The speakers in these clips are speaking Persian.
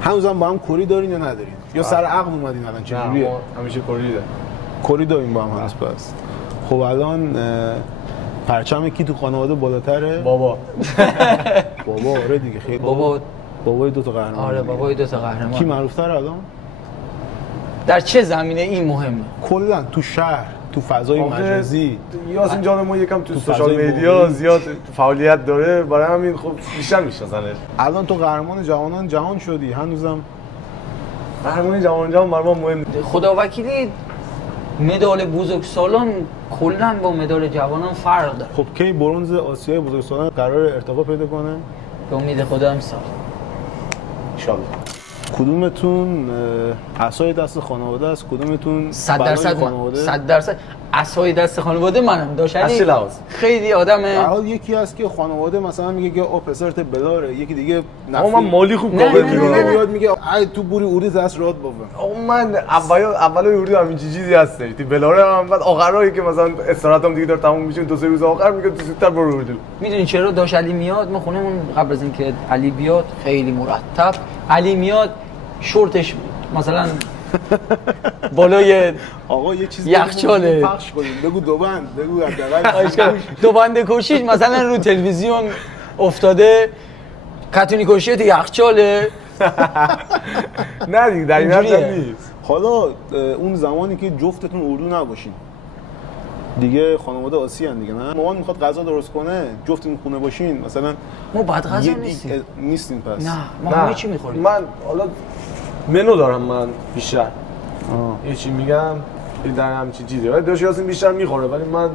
هنوزم با هم کری دارین یا ندارین؟ یا سر عقل اومدین الان چجوریه؟ نه همیشه کری داریم. کری دارین با هم هست پس. خب الان پرچم کی تو خانواده بالاتره؟ بابا. بابا آره دیگه خیلی. بابای دو تا قهرمان. آره بابای دو تا قهرمان. کی معروف‌تره الان؟ در چه زمینه این مهمه؟ کلا تو شهر، تو فضای مجازی. یاسین جان ما یکم تو سوشال مدیا زیاد فعالیت داره، برای همین خب بیشتر میشناسنش. الان تو قهرمان جوانان جهان شدی، هنوزم قهرمان جهان برای ما مهم. خداوکیلی مدال بزرگسالان کلا با مدال جوانان فرق داره. خب کی برنز آسیای بزرگسالان قرار ارتقا پیدا کنه؟ به امید خدا امسال ان شاء الله. کدومتون عصای دست خانواده است؟ کدومتون 100% 100% عصای دست خانواده منم داشتنی. خیلی آدمه. حال یکی هست که خانواده مثلا میگه که او پسرت بلاره، یکی دیگه من مالی خوب کاور میکنم، میاد میگه ای تو بوری اوری دست رات بابا. من اولای اوری همین چیزی هست، تی بلاره هم بعد آخرایی که مثلا استراحتم دیگه داره تموم میشه، 2-3 روز آخر میگه تو زودتر برو اوری. میدونی چرا داش علی میاد؟ ما خونمون قبل از اینکه علی بیاد خیلی مرتب علی میاد، شورتش مثلا بالای آقا یه چیز یخچاله پخش کنیم، بگو دوبند، بگو حداقل دوبند کشیش مثلا رو تلویزیون افتاده، کتونی کشی تو یخچاله. نه دیگه در این حد نیست. حالا اون زمانی که جفتتون اردو نباشین دیگه خانواده آسی ان دیگه، نه مامان میخواد غذا درست کنه جفتتون خونه باشین مثلا، ما بعد غذا نیستیم پس. نه ما همه چی میخوریم. من حالا منو دارم من بیشتر یه چی میگم در همچین چیزی، ولی داش یاسین بیشتر میخوره، ولی من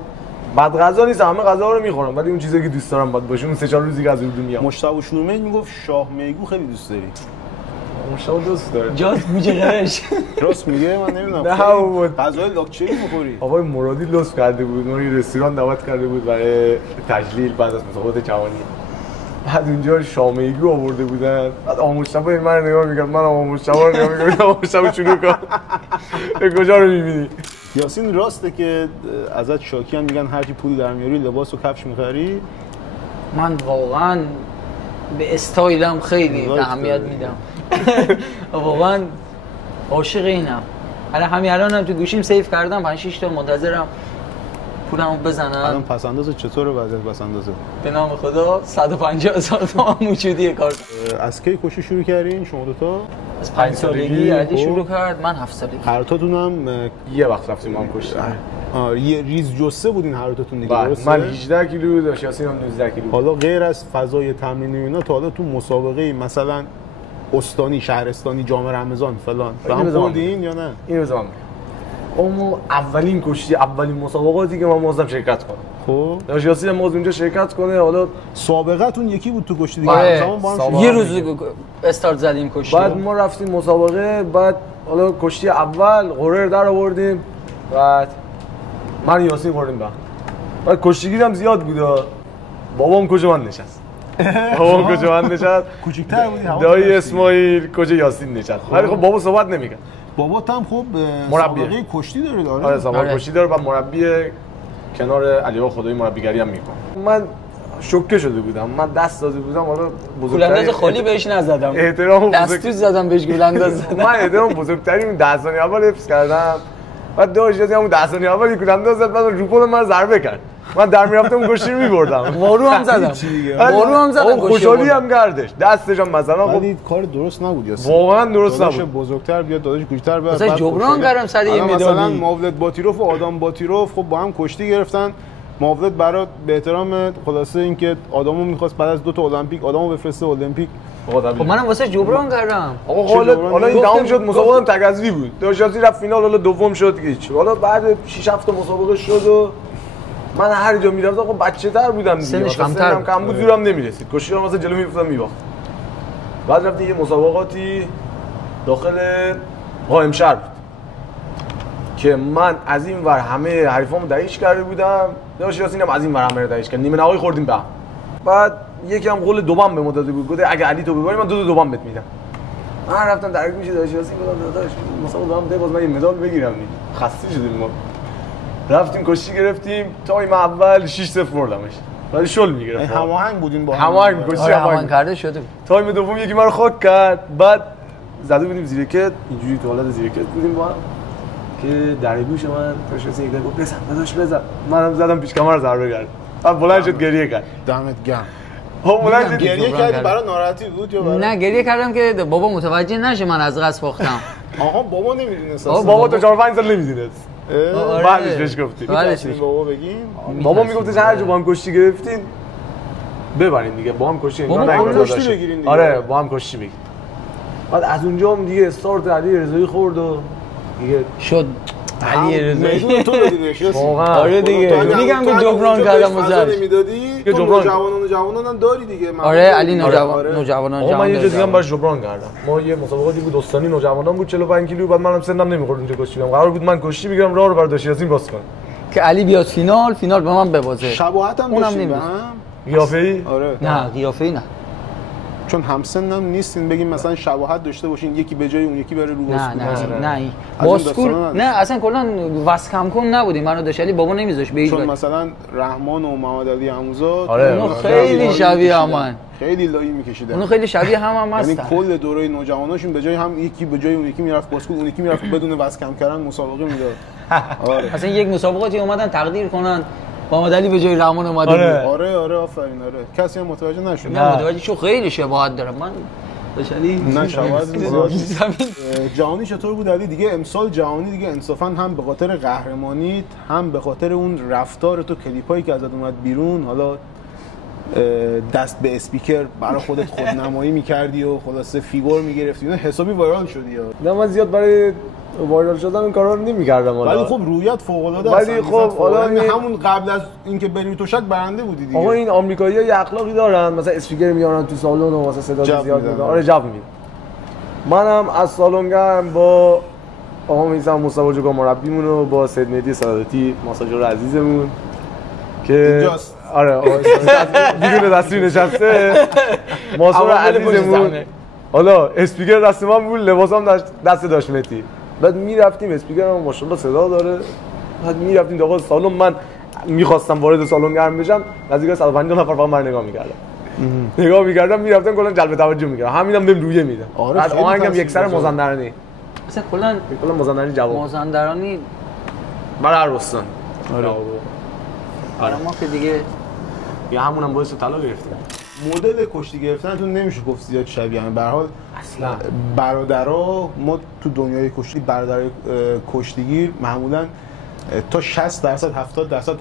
بعد غذا نیست، همه غذا رو میخورم، ولی اون چیزی که دوست دارم باید باشه اون 3-4 روزی که از اردو میام. مشتاق شورمه میگفت شاه میگو خیلی دوست داری. مشتاق دوست داره جاست گوجه قرش. راست میگه؟ من نمیدونم. نه بود غذای لاکچری میخوری؟ آقای مرادی لطف کرده بود، ما یه رستوران دعوت کرده بود برای تجلیل بعد از مسابقات جهانی، بعد اونجا شامیگو آورده بودن، بعد آموزشبا این من نگاه می‌کرد، من آموزشبا رو نگاه می‌کردم، آموزشبا شروع کن به کجا رو می‌بینی؟ یاسین راسته که ازت شاکیان میگن هرچی پولی در میاری لباس و کفش می‌خری؟ من واقعا به استایلم خیلی اهمیت میدم. واقعا عاشق اینم. همین الانم تو گوشیم سیو کردم 5-6 تا منتظرم پولمو بزنن. الان پس انداز چطوره وضعیت پس اندازه؟ به نام خدا 150,000 تومان موجودیه کار. از کی کشی شروع کردین شما دو تا؟ از 5 سالگی علی شروع کرد، من 7 سالگی. هر تاتونم یه وقت رفتیم ما هم کشتی. یه ریز جسه بودین هر تاتون دیگه درسته؟ من 18 کیلو داشت، یاسین هم 19 کیلو. حالا غیر از فضای تمرینی اینا تا حالا تو مسابقه مثلا استانی، شهرستانی، جام رمضان فلان با هم خوردین یا نه؟ اینو بزنم. اون اولین کشتی، اولین مسابقاتی که من موظفم شرکت کنم. خب داش یاسین موظف اونجا شرکت کنه. حالا سابقتون یکی بود تو کشتی دیگه. یه روز استارت زدیم کشتی. بعد ما رفتیم مسابقه، بعد حالا کشتی اول قرر در آوردیم، بعد من یاسین خوردیم بعد کشتیگیرم زیاد بود. بابام کجا من نشست. بابام کجا من نشست. کوچیک‌تر بودی. دایی اسماعیل کجا یاسین نشست. ولی خب بابا صحبت نمی‌کرد. بابات هم خب مربی کشتی داره داره. آره سابقه کشتی داره و مربی کنار علی‌آقا خدایی مربیگری هم میکنه. من شوکه شده بودم، من دست داده بودم، حالا گولانداز خالی بهش نزدم، احترام دستوز زدم بهش گولانداز زدم. من احترام بزرگترین 10 ثانیه اول حفظ کردم، بعد داش یادم اون 10 ثانیه اول گولانداز زد، بعد رو پل من ضربه کرد، من در میرفتم کشتی رو می‌بردم، وارو هم زدم، وارو هم زدم، خوشحالی هم کردش، دستش هم مثلا ولی کار درست نبود یاسین، واقعا درست نبود. داداش بزرگتر بیاد، داداش کوچیک‌تر بیاد، مثلا جبران کردم سر یه مدالی. مثلا مولد باتیروف و آدم باتیروف خب با هم کشتی گرفتن، مولد برای به احترام خلاصه اینکه آدمو می‌خواست بعد از 2 تا المپیک آدمو بفرسته المپیک. خب منم واسه جبران کردم. آقا حالا این تموم شد، مسابقه هم تگزوی بود، داش یاسین رفت فینال، حالا دوم شد هیچ. حالا بعد 6 هفته مسابقه شد و من هر جا میرفتم خب بچه‌تر بودم دیگه، سنش کم بود، زورم نمیرسید، کشتی رو مثلا جلو می‌رفتم می‌باختم. بعد رفتیم یه مسابقاتی داخل قائم شهر بود که من از این ور همه حریفامو دایش کرده بودم، داش یاسین هم از این ور همه رو دایش کرد، نیمه نهایی خوردیم به هم. بعد یکی هم قول دوبام به ما داده بود، گفت اگه علی تو ببری من 2 دوبام بهت میدم. من رفتم درگیر میشه داش یاسین، گفتم داداش مسابقه دوام ده باز من یه مدال بگیرم دیگه، خسته شدیم ما. رفتیم کشتی گرفتیم، تایم اول 6-0 بردمش، ولی شل میگرفت. هماهنگ بودین با هماهنگ کشتی هماهنگ کرده شده. تایم دوم یکی منو خاک کرد، بعد زده بودیم زیر کت، اینجوری تو حالت زیر کت بودیم با هم که در گوش من تاشسی یک گفت بزن داداش بزن. منم زدم پیش کمر ضربه کرد. بعد بلند شد گریه کرد. دمت گرم. بلند شد گریه کردی برای ناراحتی بود یا برای نه گریه کردم که بابا متوجه نشه من از قصد باختم. آها بابا نمیدونست. بابا تو 4-5 سال نمیدونست. آره. بعدش بهش گفتی. بعدش بابا بگیم. بابا میگفتش هر جا با هم کشتی گرفتین ببرین دیگه، با هم کشتی بابا کشتی بگیرین دیگه. آره با هم کشتی بگیرین. بعد از اونجا هم دیگه استارت علی رضایی خورد و دیگه شد علی رضایی. میدون تو دادی بهش. واقعا. آره دیگه. میگم که جبران کردم واسش. نمیدادی. تو نوجوانان هم داری دیگه. آره علی نوجوانان جوان. من یه جا دیگه هم براش جبران کردم. ما یه مسابقاتی بود استانی نوجوانان بود 45 کیلو، بعد منم سنم نمیخورد اونجا کشتی بگیرم. قرار بود من کشتی بگیرم راه رو برای داشتیازین باز کنم که علی بیاد فینال به من ببازه. شباهت هم داشتیم به هم. قیافه‌ای؟ آره. نه قیافه‌ای نه. چون همسنم نیستین بگیم مثلا شباهت داشته باشین یکی به جای اون یکی بره رو باسکول. نه باسکول نه اصلا کلا واسکم کن نبودیم. منو داشت علی بابا نمیذاش به هیچ چون مثلا رحمان و محمد علی عموزاد اونو خیلی شبیه همن، خیلی لایی میکشیدن. اونو خیلی شبیه هم هستن. یعنی کل دوره نوجواناشون به جای هم یکی به جای اون یکی میرفت باسکول، اون یکی میرفت بدون واسکم کردن مسابقه میداد. آره اصلا یک مسابقاتی اومدن تقدیر کنن محمد علی به جای رحمان اومده. آره آفرین. آره کسی هم متوجه نشد. نه متوجه شو خیلی شباهت داره. من داشتی نه شباهت زیاد. جهانی چطور بود علی دیگه؟ امسال جهانی دیگه انصافا هم به خاطر قهرمانیت هم به خاطر اون رفتار تو کلیپایی که ازت اومد بیرون، حالا دست به اسپیکر برای خودت خودنمایی می‌کردی و خلاصه فیگور می‌گرفتی، اینا حسابی وایرال شدی. نه من زیاد برای وایرال شدن این کارا رو نمی‌کردم. ولی خب رویت فوق‌العاده است. ولی خب حالا همون قبل از اینکه بری تو شک برنده بودی دیگه. آقا این آمریکایی‌ها یه اخلاقی دارن، مثلا اسپیکر میارن تو سالن و واسه صدا زیاد میدن. آره جو میدن. منم از سالنگرم با آقا میثم مصطفی جوگا مربیمون و با سید مهدی سعادتی ماساژور عزیزمون که اینجاست. آره بیرون دستوری نشسته ماساژور عزیزمون. حالا اسپیکر دست من بود، لباسام دست داشت مهدی. بعد میرفتیم اسپیکرم ماشاءالله صدا داره. بعد میرفتیم داخل سالن، من میخواستم وارد سالن گرم بشم، نزدیک 150 نفر فقط من نگاه میکردم میرفتن کلا جلب توجه میکردم. همینم بهم رویه میدن. بعد آهنگم یک سر مازندرانی. مثلا کلا مازندرانی جواب. مازندرانی برای هر استان. آره ما که دیگه یا همونم باعث طلا گرفتیم. مدل کشتی گرفتنتون نمیشه گفت زیاد شبیه هم. به هر حال اصلا برادرها، ما تو دنیای کشتی برادرای کشتیگیر معمولا تا 60% 70%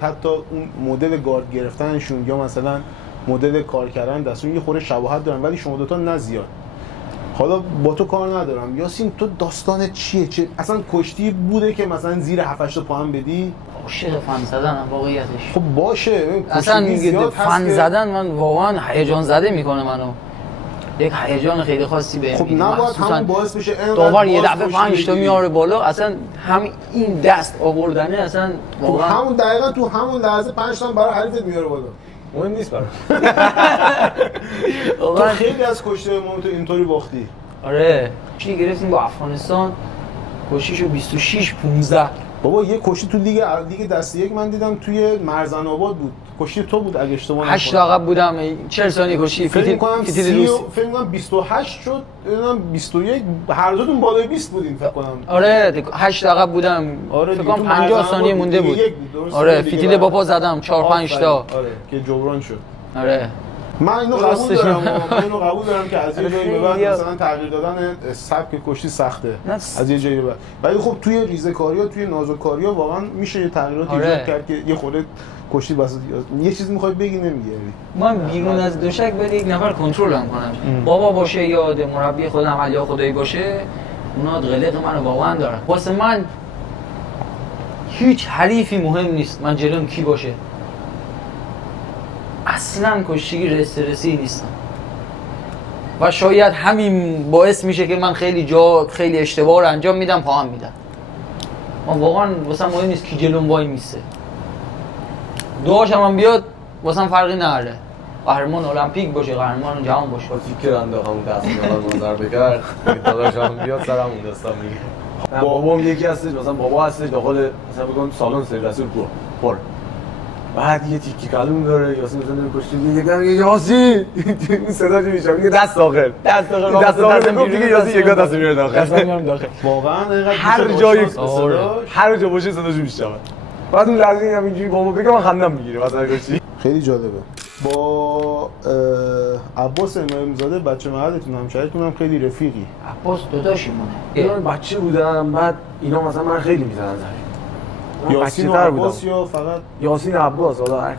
حتی اون مدل گارد گرفتنشون یا مثلا مدل کار کردن دستشون یه خورده شباهت دارن، ولی شما دوتا نه زیاد. حالا با تو کار ندارم یاسین، تو داستانت چیه؟ چه اصلا کشتی بوده که مثلا زیر 7-8 تا پا هم بدی؟ عاشق فن زدن واقعیتش. خب باشه اصلا فن زدن من واقعا هیجان زده میکنه منو. یک هیجان خیلی خاصی بهم خب نباید همون باعث بشه داور یه دفعه 5 تا میاره بالا، اصلا همین این دست آوردنه اصلا واقعا همون دقیقاً تو همون لحظه 5 تا برای حریفت میاره بالا. مهم نیست برام. تو خیلی از کشتی ما تو اینطوری باختی. آره چی گرفتیم با افغانستان کشتیشو 26-15. بابا یه کشتی تو لیگ دسته یک من دیدم توی مرزن آباد بود. کشتی تو بود اگه اشتباه نکنم. 8 عقب بودم 40 ثانیه کشتی فکر کنم 28 شد، نمیدونم 21 هر دوتون بالای 20 بودین فکر کنم. آره 8 عقب بودم. آره فکر کنم 50 ثانیه مونده بود. آره فیتیل با پا زدم 4-5 تا. آره که جبران شد. آره من اینو قبول دارم که از یه جایی به بعد مثلا تغییر دادن سبک کشتی سخته از یه جایی به بعد، ولی خب توی ریزه‌کاری‌ها توی نازوکاری‌ها واقعا میشه یه تغییرات ایجاد کرد که یه خورده کشتی واسه یه چیزی می‌خوای بگی نمیگی. من بیرون از دوشک برای یک نفر کنترلم کنم، بابا باشه یا مربی خودم علی خدایی باشه، اونا قلق منو واقعا دارن. واسه من هیچ حریفی مهم نیست من جلوم کی باشه، اصلا کشتیگیر استرسی نیستم و شاید همین باعث میشه که من خیلی اشتباه رو انجام میدم پاهم میدم. من واقعا واسم مهم نیست کی جلوم وای میسه، دعاشم هم بیاد واسم فرقی نداره، قهرمان المپیک باشه قهرمان جهان باشه. فکر انداختم دست نظر بکرد داداشم بیاد سرمون دستم میگه. بابام یکی هستش مثلا بابا هستش داخل مثلا بگم سالن سید رسول پر بعد یه تیکی کلون داره یاسین میزنه پشت میگه یاسین این صداش میشه میگه دست داخل میگه یاسین یگا دست میاره داخل واقعا هر جایی هر جا باشه صداش میشه بعد اون لحظه همینجوری بابا بگم من خندم میگیره مثلا گوشی خیلی جالبه. با عباس امامزاده بچه محلتون همشهرتون هم خیلی رفیقی. عباس داداشمونه. من بچه بودم بعد اینا مثلا من خیلی میزنن یاسین و عباس یا فقط یاسین عباس حالا هر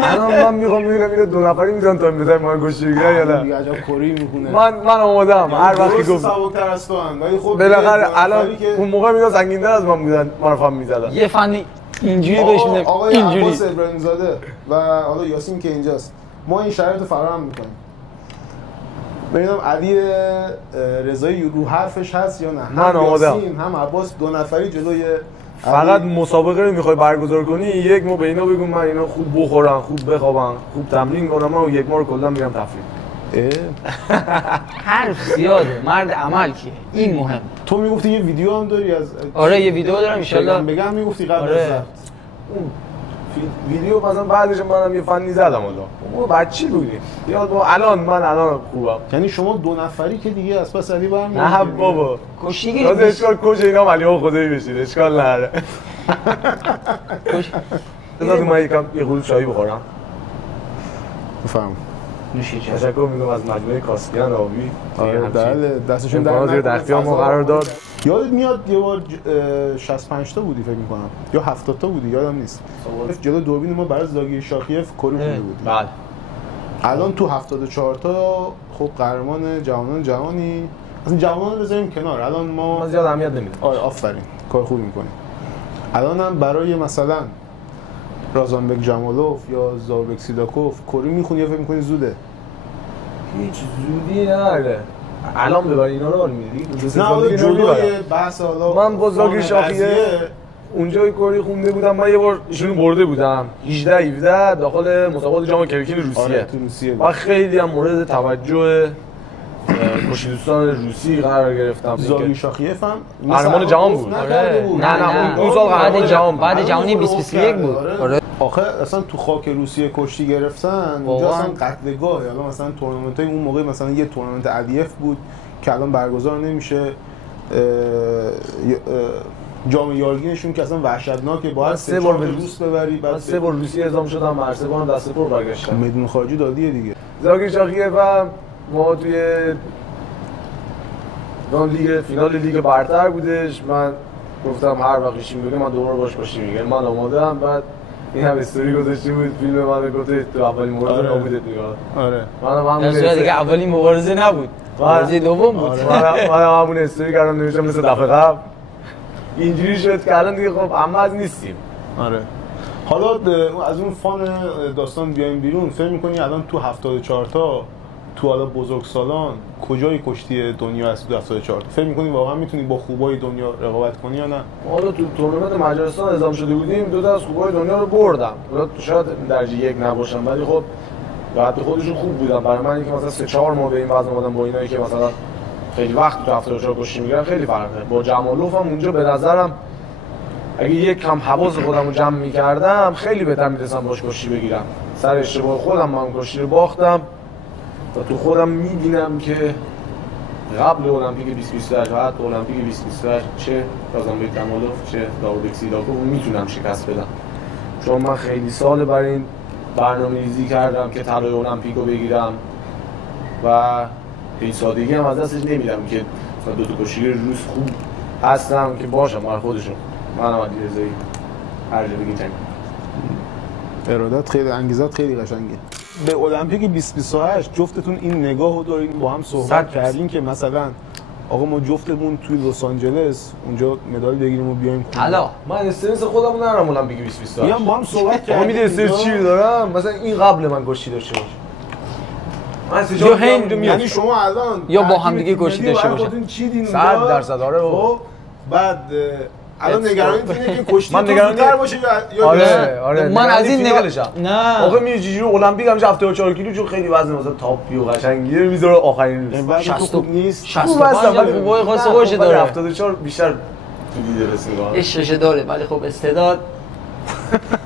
الان من میخوام ببینم اینو دو نفری میزنن تا میذارم ما گوشی بگیرن یا نه دیگه عجب کری میخونه. من آماده‌ام هر وقتی گفت سبک‌تر از تو هم ولی خب بالاخره الان اون موقع میگم سنگین‌تر از من بودن ما رو فهم می‌زدن یه فنی اینجوری بهش میگم آقای اینجوری عباس ابراهیم‌زاده و حالا یاسین که اینجاست ما این شرایط رو فراهم می‌کنیم. ببینم علی رضایی رو حرفش هست یا نه. من آماده‌ام. یاسین هم عباس دو نفری جلوی فقط مسابقه رو میخوای برگزار کنی یک ماه به اینا بگو من اینا خوب بخورن خوب بخوابن خوب تمرین کنم من یک ماه رو کلا میرم تفریح حرف زیاده مرد عمل کیه این مهم. تو میگفتی یه ویدیو هم داری از آره یه ویدیو دارم ان شاءالله بگم میگفتی قبل آره. از ضبط. اون ویدیو مثلا بعدش منم یه فنی زدم حالا ما بچی بودیم یاد با الان خوبم. یعنی شما دو نفری که دیگه از پس علی برم نه بابا کشتیگیری تازه اشکال کج اینا علی ها خدایی بشید اشکال نداره. بذار من یکم یه خورده چایی بخورم. بفهم. نوشیجه. تشکر میگم از مجموعه کاسپیان آبی. آره بله دستشون در امکانات زیر دستیار ما قرار داد. یادت میاد یه بار 65 تا بودی فکر می‌کنم یا 70 تا بودی یادم نیست. جلو دوربین ما برای زاگی شاکیف کری خونده بودی. بله. الان تو 74 تا خب قهرمان جهانی اصلا جوانان رو بذاریم کنار. الان ما زیاد اهمیت نمیدیم. آره آفرین کار خوبی می‌کنی. الان هم برای مثلا رازانبک جمالوف یا زاربک سیداکوف کری می‌خونی یا فکر می‌کنی زوده؟ هیچ زودی نداره. الان ببر اینا رو می‌دی؟ نه حالا جلوی بحث حالا من با زاگی شاخیه اونجای کاری خونده بودم من یه بار ایشونو برده بودم 18 داخل مسابقات جام کرکین روسیه. آره تو روسیه و خیلی هم مورد توجه کشیدوستان روسی قرار گرفتم. زاگی شاخیف هم قهرمان جهان بود. نه اون سال قهرمان جهان بعد جهانی 2021 بود. آره آخه اصلا تو خاک روسیه کشتی گرفتن اونجا اصلا قتلگاه. حالا مثلا تورنمنت‌های اون موقع مثلا یه تورنمنت علیف بود که الان برگزار نمیشه. جام یارگینشون که اصلا وحشتناکه باید 3 بار به روس ببری بعد 3 بار روسیه اعزام شدم هر 3 بارم دست پر برگشتم. میدون خارجی دادیه دیگه. زاگی شاخیه و ما توی لیگ فینال لیگ برتر بودش. من گفتم هر وقت ایشون بگه من دوباره باش باشی میگه من آماده‌ام. بعد این هم استوری گذاشته بود فیلم من گفته تو اولین مبارزه نبودت نگاه. آره منم دیگه اولین مبارزه نبود مبارزه دوم بود. من همون استوری کردم نوشتم مثل دفعه قبل اینجوری شد که الان دیگه خب اما از نیستیم. آره حالا از اون فان داستان بیایم بیرون فکر می‌کنی الان تو 74 تا تو حالا بزرگسالان کجای کشتی دنیا هست تو 74 تا؟ فکر می‌کنی واقعا میتونی با خوبای دنیا رقابت کنی یا نه؟ حالا تو تورنمنت مجارستان اعزام شده بودیم دو تا از خوبای دنیا رو بردم. حالا شاید درجه یک نباشم ولی خب بعد خودشون خوب بودن. برای من که مثلا 3 4 ماه به این وزن اومدم با اینایی که مثلا خیلی وقت تو 74 کشتی میگیرن خیلی فرقه. با جمالوف هم اونجا به نظرم اگه یک کم حواس خودم رو جمع می‌کردم خیلی بهتر می‌تونستم باش کشتی بگیرم. سر اشتباه خودم من کشتی رو باختم و تو خودم می‌بینم که قبل المپیک 2028 و حتی المپیک 2028 چه رازانبک جمالوف چه زاربک سیداکوف میتونم شکست بدم. چون من خیلی سال برای این برنامه‌ریزی کردم که طلای المپیک رو بگیرم و به این سادگی هم از دستش نمیدم که دو تا کشتی روس خوب هستم که باشم برای خودشون. منم علی رضایی هر جا بگین چنگ ارادت خیلی انگیزت خیلی قشنگه. به المپیک 2028 جفتتون این نگاهو دارین با هم صحبت کردین که مثلا آقا ما جفتمون توی لس آنجلس اونجا مدال بگیریم و بیایم خونه. حالا من استرس خودمو نرم المپیک 2028 میام با هم صحبت کردیم. من میدونی استرس چی دارم مثلا این قبل من کشتی داشته باشه. من یا هند یعنی شما الان یا با هم دیگه کشتی داشته باشه 100% آره. خب بعد الان نگرانیت اینه که کشتی من نگرانم باشه یا آره من از این نه آخه میگه چجوری المپیک همیشه 74 کیلو چون خیلی وزن مثلا تاپی و قشنگیه میذاره آخرین روز 60 نیست 65 ولی خوبای خاص خودش داره 74 بیشتر تو دیده رسیدگاه عشقش داره ولی خب استعداد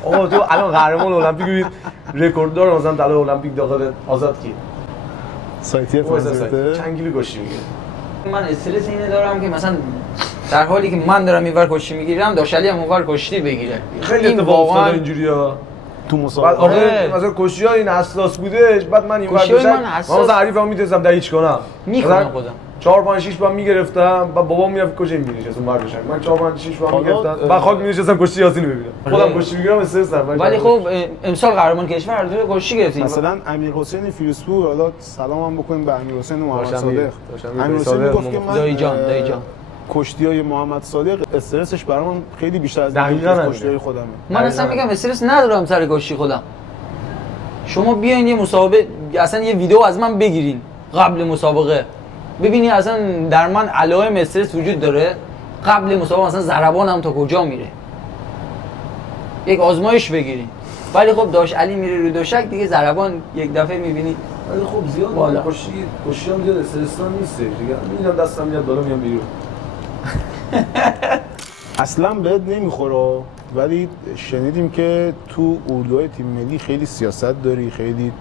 آقا تو الان قهرمان المپیک ببین رکورددار مثلا طلای المپیک داخل آزاد کی؟ سایتی فرانسه چند کیلو کشتی میگیره؟ من استرس اینه دارم که مثلا در حالی که من دارم اینور کشتی میگیرم داشلی هم اونور کشتی بگیره. خیلی اتفاق افتاده اینجوریه تو مسابقه. بعد آخه مثلا کشتی‌ها این حساس بودش، بعد من اینور بشم من مثلا حریفم میتونستم در هیچ کنم. میکنم خودم. 4 5 6 بار میگرفتم بعد بابام میرفت کجا این بینیش از اون ور بشم. من 4 5 6 بار میگرفتم. بعد خاک می‌نشستم کشتی یاسین رو ببینم. خودم کشتی میگیرم استرس دارم. ولی خب امسال قهرمان کشور هر دو کشتی گرفتیم. مثلا امیرحسین فیروزپور، حالا سلام هم بکنیم به امیرحسین محمد صادق. امیرحسین میگفت که من دایی جان کشتی‌های محمد صادق استرسش برام خیلی بیشتر از کشتی‌های خودمه. من اصلا میگم استرس ندارم سر کشتی خودم. شما بیاین یه مسابقه اصلا یه ویدیو از من بگیرین قبل مسابقه ببینی اصلا در من علائم استرس وجود داره. قبل مسابقه مثلا ضربانم تا کجا میره یک آزمایش بگیرین. ولی خب داش علی میره رو دوشک دیگه ضربان یک دفعه میبینی. ولی خب زیاد بالا کشتی هم زیاد استرسان نیست دیگه. میگم دستم میاد بالا میام بیرون. اصلا بهت نمیخوره. ولی شنیدیم که تو اردوهای تیم ملی خیلی سیاست داری، خیلی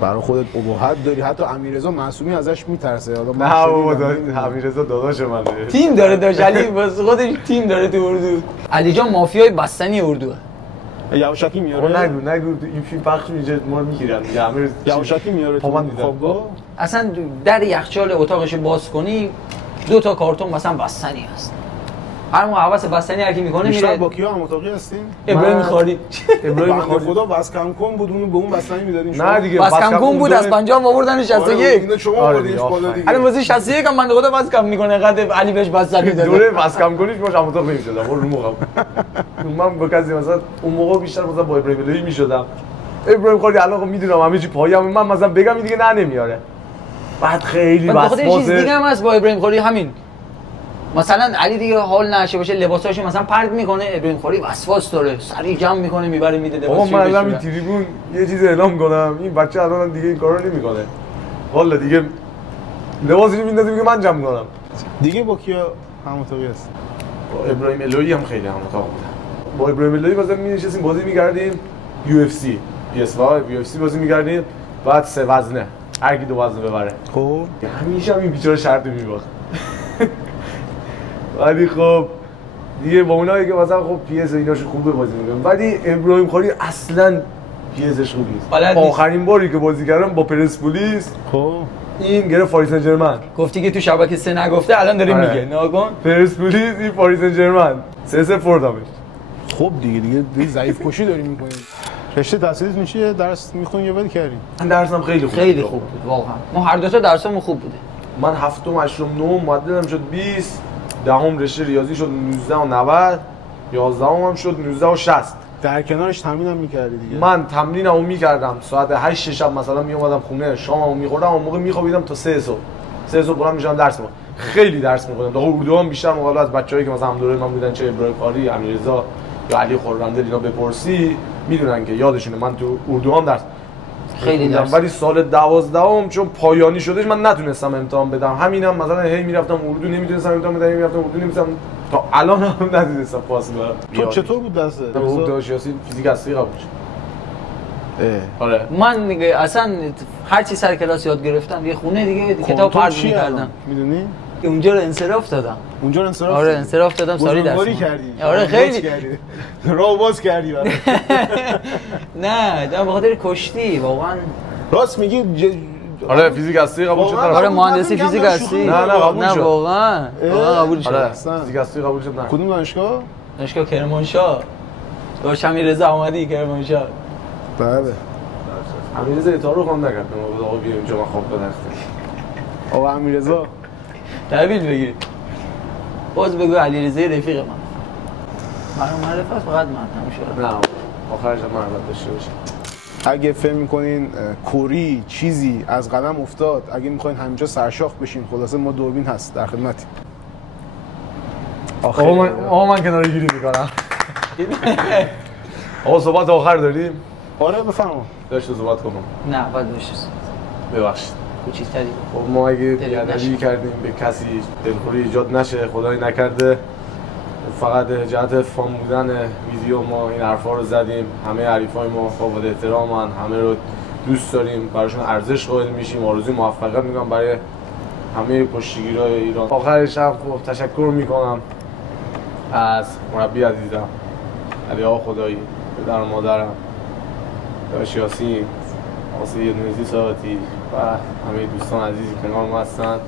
برای خودت ابهت داری، حتی امیررضا معصومی ازش میترسه. حالا نه بابا امیررضا داداش منه. تیم داره داش علی واسه خودش تیم داره تو اردو. علی جان مافیای بستنی اردوه. یواشکی میاره. نگو این فیلم پخش میشه ما میگیرن دیگه. امیر یواشکی میاره تو خوابگاه. اصلا در یخچال اتاقش باز کنی 2 تا کارتون مثلا بستنی هست. هر موقع حواس بستنی هر کی میکنه میره. با کیا هم اتاقی هستین؟ ابراهیم خاری. ابراهیم خاری خدا بس کم کن بود اون به اون بستنی میدادین. نه دیگه بس کم کن بود از 50 آوردن 61. اینو شما آوردینش بالا دیگه. الان واسه 61 هم من خدا بس کم میکنه قد علی بهش بستنی داده. دوره بس کم کنیش باش هم اتاق نمیشدم رو موقع. من با کسی مثلا اون موقع بیشتر مثلا با ابراهیم الهی میشدم. ابراهیم خاری الان میدونم همه چی پایم من مثلا بگم این دیگه نمیاره. بعد خیلی واسه چیز دیگه هم هست با ابراهیم خاری همین. مثلا علی دیگه حال نشه باشه لباساشو مثلا پرت میکنه ابراهیم خاری وسواس داره سریع جمع میکنه میبره میده لباسشو. من الان این تریبون یه چیز اعلام کنم این بچه الان دیگه این کارو نمیکنه. والا دیگه لباسش میندازه میگه من جمع کنم. دیگه با کیا هم اتاقی هست؟ با ابراهیم الهی هم خیلی هم اتاق بودم. با ابراهیم الهی مثلا می‌نشستیم بازی می‌کردیم UFC PS5 UFC بازی می‌کردیم بعد 3 وزنه هر کی 2 وزنه ببره. خب همیشه هم این بیچاره شرط می‌باخت. ولی خب دیگه با اونایی که مثلا خب پیس ایناشو خوبه بازی می‌کنن ولی ابراهیم خاری اصلا پیسش خوب نیست. آخرین باری که بازی کردم با پرسپولیس خب این گرفت پاریس سن ژرمن. گفتی که تو شبکه 3 نگفته الان داره میگه ناگهان پرسپولیس این پاریس سن ژرمن 3-0 بردمش. خب دیگه ضعیف کشی داری می‌کنی. رشته تحصیلیت میشه درس می‌خونی یا ول کردی؟ من درسم خیلی خوب بود واقعا. ما هر دو تا درسمون خوب بوده. من هفتم هشتم نهم معدلم شد 20 دهم رشته ریاضی شد 19 و 90 11 هم شد 19 و 60. در کنارش تمرینم می‌کردی دیگه؟ من تمرینمو می‌کردم ساعت 8 شب مثلا میومدم خونه شاممو می‌خوردم اون موقع می‌خوابیدم تا 3 صبح. 3 صبح بلند می‌شدم درس می‌خوندم. خیلی درس می‌خوندم. تا اردو هم بیشتر مقابل از بچه‌ای که مثلا هم دوره من بودن چه ابراهیم خاری، امیررضا یا علی خرمدل اینا بپرسی میدونن که یادشونه من تو اردو هم درس خیلی درس. ولی سال 12ام چون پایانی شدش من نتونستم امتحان بدم. همینم مثلا هی میرفتم اردو نمیتونستم امتحان بدم، میرفتم اردو نمیتونستم تا الان هم نتونستم پاس بدم. تو چطور بود درست؟ اردو سیاسی فیزیک هستی قبول شد. آره من دیگه اصلا هر چی سر کلاس یاد گرفتم یه خونه دیگه کتاب پرت می‌کردم. میدونی؟ اونجا رو انصراف دادم. اونجا رو انصراف؟ آره انصراف دادم سالی درس. کردی. آره خیلی راه باز کردی برای. نه به خاطر کشتی واقعا. راست میگی آره فیزیک هستی قبول شد. آره مهندسی فیزیک هستی. نه قبول شد. نه واقعا قبول شد. آره فیزیک هستی قبول شد. نه کدوم دانشگاه؟ دانشگاه کرمانشاه. داش امیررضا احمدی کرمانشاه. بله. امیررضا اطاعت رو نکرد. ما آقا بیا اینجا من خواب بدرخته. آقا امیررضا تحویل بگیر. باز بگو علیرضا رفیق من. معرفت فقط من همیشه. نه آخرش هم معرفت داشته باشه. اگه فهم می‌کنین کوری چیزی از قلم افتاد، اگه می‌خواین همینجا سرشاخ بشین، خلاصه ما دوربین هست در خدمتیم. آقا من کناره گیری میکنم. آقا صحبت آخر داریم؟ آره بفرما. داشته صحبت کنم. نه باید باشید. ببخشید. کوچیک‌تری. خب ما اگه بی‌ادبی کردیم به کسی دلخوری ایجاد نشه خدای نکرده فقط جهت فان بودن ویدیو ما این حرفا رو زدیم. همه حریفای ما قابل احترامن، همه رو دوست داریم، براشون ارزش قائل میشیم. آرزوی موفقیت میکنم برای همه کشتیگیرای ایران. آخرش هم تشکر میکنم از مربی عزیزم علی آقا خدایی، پدر و مادرم، داداش یاسین، واسه یونسی ساعتی و همه دوستان عزیزی کنار ما هستن.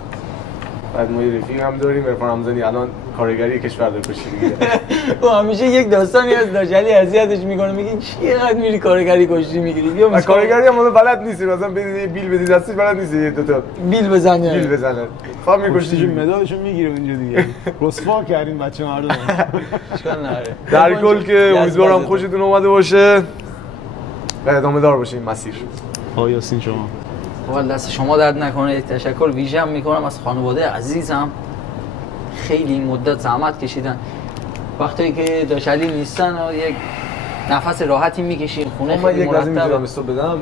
بعد ما یه رفیق هم داریم، عرفان رمضانی، الان کارگری کشور داره کشتی میگیره. و همیشه یک داستانی از داشلی اذیتش میکنه، میگه چقدر میری کارگری کشتی میگیری؟ بیا کارگری هم مال بلد نیستی، مثلا بدید بیل بدید دستش بلد نیستی، یه دو تا بیل بزنه. بیل بزنه. خواب میکشتی مدالشو میگیره اونجا دیگه. رسوا کردین بچه مردم. اشکال نداره. در کل که امیدوارم خوشتون اومده باشه و ادامه دار باشه این مسیر. آقا یاسین شما واقعا دست شما درد نکنه. یک تشکر ویژه میکنم از خانواده عزیزم، خیلی این مدت زحمت کشیدن. وقتی که داشلی نیستن یک نفس راحتی میکشیم خونه. من یک لحظه میذارم استو بدم.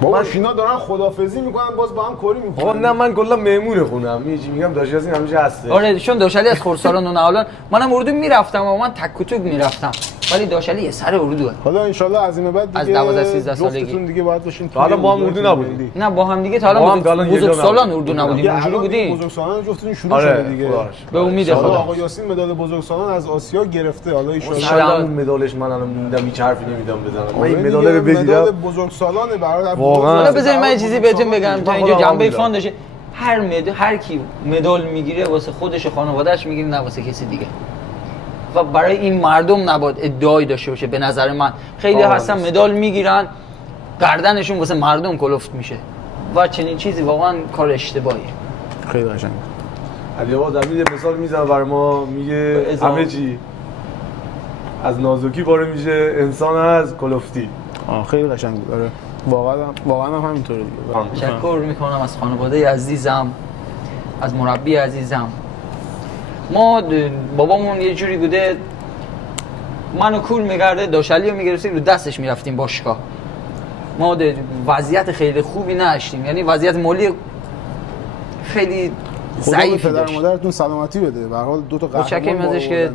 بابا اینا دارن خدافظی میکنن باز با هم کاری میکنن. آقا نه من کلا مهمون خونم، میگم داشتی یاسین همیشه هسته. آره چون داشلی از خرسالان و نهالان منم اردو میرفتم و من تک و توک میرفتم، ولی داشلی یه سر اردوه. حالا ان شاءالله از این بعد دیگه از 12 13 سالگی جفتتون دیگه باید باشین. حالا با هم اردو نبودیم. نه با هم دیگه تا الان بزرگسالان اردو نبودیم، اونجوری بودیم. بزرگسالان جفتتون شروع شده دیگه. به امید خدا. آقا یاسین مدال بزرگسالان از آسیا گرفته. حالا ان شاءالله اون مدالش من الان موندم هیچ حرفی نمیدم بزنم. من این مدال رو بگیرم. مدال بزرگسالانه برادر. واقعا بذارید من یه چیزی بهتون بگم تا اینجا جنبه فان داشته. هر کی مدال میگیره واسه خودش و خانواده‌اش میگیره، نه واسه کسی دیگه. و برای این مردم نباید ادعایی داشته باشه. به نظر من خیلی هستن مدال میگیرن گردنشون واسه مردم کلفت میشه و چنین چیزی واقعا کار اشتباهیه. خیلی قشنگ. علی آقا در یه مثال میزنه برای ما، میگه همه چی از نازکی پاره میشه، انسان از کلفتی. خیلی قشنگ بود. آره واقعا هم همینطوره دیگه. تشکر میکنم از خانواده عزیزم، از مربی عزیزم. ما بابامون یه جوری بوده منو کول می‌کرده، داشلی رو می‌گرفتیم رو دستش می‌رفتیم باشگاه. ما وضعیت خیلی خوبی نداشتیم، یعنی وضعیت مالی خیلی ضعیفی پدر و مادرتون سلامتی بده. به هر حال دو تا قهرمان ازش که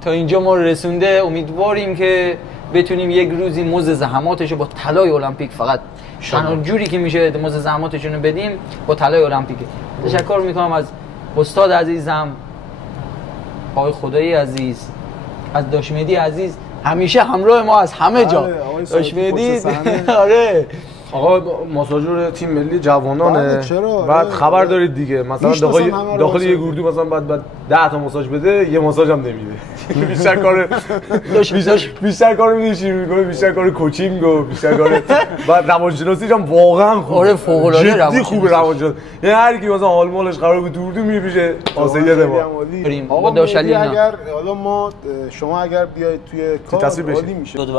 تا اینجا ما رو رسونده. امیدواریم که بتونیم یک روزی مزد زحماتش رو با طلای المپیک، فقط تنها جوری که میشه مزد زحماتشون رو بدیم با طلای المپیک. تشکر میکنم از استاد عزیزم آقای خدایی عزیز، از داش مهدی عزیز، همیشه همراه ما از همه جا. داش مهدی آره آقا ماساژور تیم ملی جوانانه. بعد خبر دارید دیگه مثلا داخل یه گردو مثلا بعد 10 تا ماساژ بده، یه ماساژ هم نمیده. بیشتر کار میکنه، بیشتر کار کوچینگ و بیشتر کار بعد روانشناسیش هم واقعا خوبه. آره فوق العاده جدی خوبه روانشناسی. یعنی هر کی مثلا حال مالش قرار بود اردو میره پیش آسیده ما. آقا داشلی اگر حالا ما شما اگر بیاید توی کار عالی میشه. دو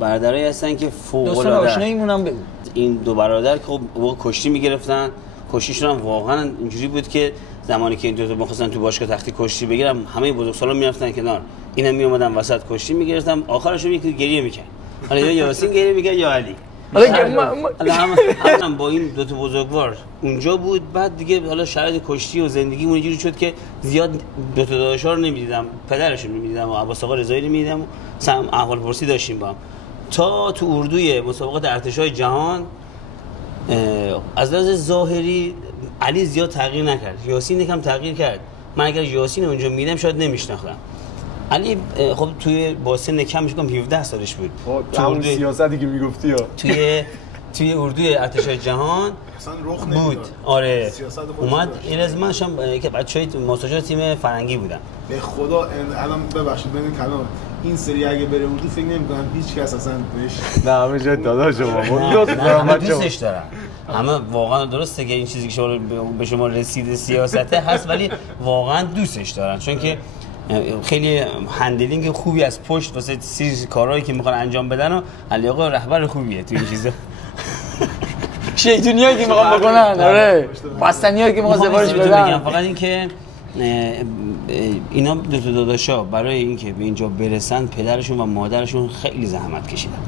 برادرایی هستن که فوق العاده دوستان آشناییمون هم بگو. این دو برادر که خب کشتی میگرفتن، کشتیشون هم واقعا اینجوری بود که زمانی که این دو تا می‌خواستن تو باشگاه تختی کشتی بگیرن، همه بزرگسالان میرفتن کنار، اینا میومدن وسط کشتی میگرفتن، آخرشون یکی گریه میکرد. حالا یا یاسین گریه میکرد یا علی. حالا هم با این دو تا بزرگوار اونجا بود. بعد دیگه حالا شرایط کشتی و زندگی اون اینجوری شد که زیاد دو تا داداشا رو نمی‌دیدم، پدرشون می‌دیدم و عباس آقا رضایی رو می‌دیدم و سم احوالپرسی داشتیم با هم. تا تو اردوی مسابقات ارتشای جهان از لحاظ ظاهری علی زیاد تغییر نکرد، یاسین یکم تغییر کرد. من اگر یاسین اونجا میدم شاید نمیشناختم. علی خب توی با سن کم میگم 17 سالش بود. تو اون سیاستی که میگفتی توی اردوی ارتشای جهان اصلا رخ بود. آره اومد این از منشم که بچهای ماساژور تیم فرنگی بودن. به خدا الان ببخشید ببین کلام این سری اگه بره اردو فکر نمی‌کنم هیچ کس اصلا بهش نه همه جای داداش ما دوستش دارم. همه واقعا درسته که این چیزی که شما به شما رسیده سیاسته هست، ولی واقعا دوستش دارن چون که خیلی هندلینگ خوبی از پشت واسه سری کارهایی که میخوان انجام بدن و علی آقا رهبر خوبیه تو این چیزا. شیطونیایی که میخوان بکنن، آره بستنیایی که میخوان سفارش بدن. فقط این که اینا دو تا داداشا برای اینکه به اینجا برسن پدرشون و مادرشون خیلی زحمت کشیدن.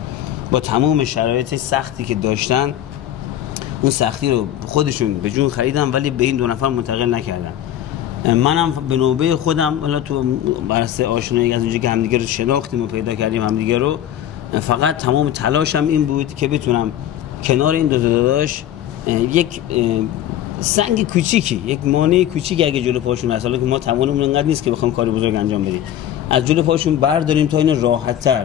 با تمام شرایط سختی که داشتن اون سختی رو خودشون به جون خریدن ولی به این دو نفر منتقل نکردن. منم به نوبه خودم حالا تو برسه آشنایی از اونجا که همدیگه رو شناختیم و پیدا کردیم همدیگه رو، فقط تمام تلاشم این بود که بتونم کنار این دو داداش یک سنگ کوچیکی، یک مانع کوچیکی اگه جلو پاشون هست، حالا که ما توانمون انقدر نیست که بخوام کاری بزرگ انجام بدیم، از جلو پاشون برداریم تا این راحت‌تر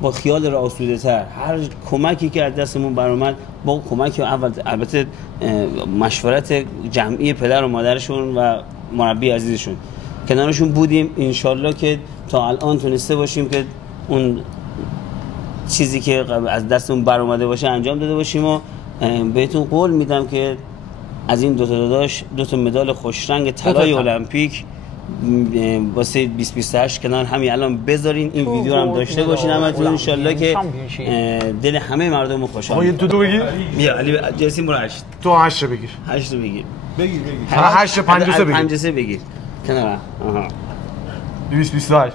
با خیال آسوده‌تر هر کمکی که از دستمون برآمد با کمک اول البته مشورت جمعی پدر و مادرشون و مربی عزیزشون کنارشون بودیم. انشالله که تا الان تونسته باشیم که اون چیزی که از دستمون برآمده باشه انجام داده باشیم و بهتون قول میدم که از این دو تا داداش 2 مدال خوشرنگ طلای المپیک واسه 2028 کنار همین الان بذارین. این ویدیو رو هم داشته باشین همتون ان شاءالله که دل همه مردم رو خوشحال کنه. تو بگیر. بیا علی جسیم برو 8. تو 8 بگیر. 8 بگیر. بگیر 8 53 بگیر. 53 بگیر. کنار. آها. 2028